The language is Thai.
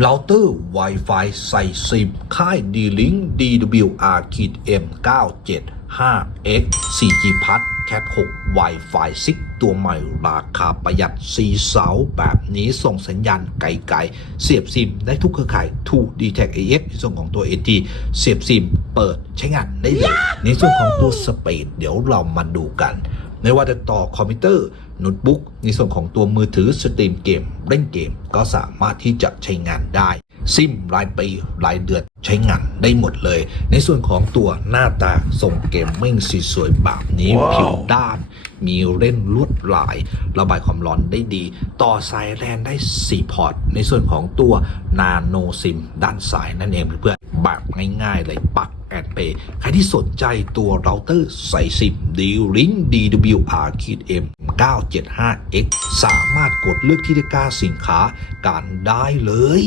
เราเตอร์ Wi-Fi ใส่ซิมค่าย D-Link DWR M 975X 4G พัดแคท6 Wi-Fi 6 ตัวใหม่ราคาประหยัด4เสาแบบนี้ส่งสัญญาณไกลๆ เสียบซิมได้ทุกเครือข่าย2 d t a c AX ในส่วนของตัว NT เสียบซิมเปิดใช้งานได้เลย ในส่วนของตัวสเปดเดี๋ยวเรามาดูกัน ไม่ว่าจะต่อคอมพิวเตอร์โน้ตบุ๊กในส่วนของตัวมือถือสตรีมเกมเล่นเกมก็สามารถที่จะใช้งานได้ ซิมรายปีรายเดือนใช้งานได้หมดเลย ในส่วนของตัวหน้าตาทรงเกมมิ่งสีสวยแบบนี้ว้าวผิวด้าน มีเล่นลวดลาย ระบายความร้อนได้ดี ต่อสายแลนได้ 4 พอร์ต ในส่วนของตัวนาโนซิมด้านซ้ายนั่นเองเพื่อนๆ แบบง่ายๆเลยปักแอดเพย์ใครที่สนใจตัวเราเตอร์ใส่ซิมดีลิง DWR M 975X สามารถกดเลือกที่ตะกร้าสินค้าการได้เลย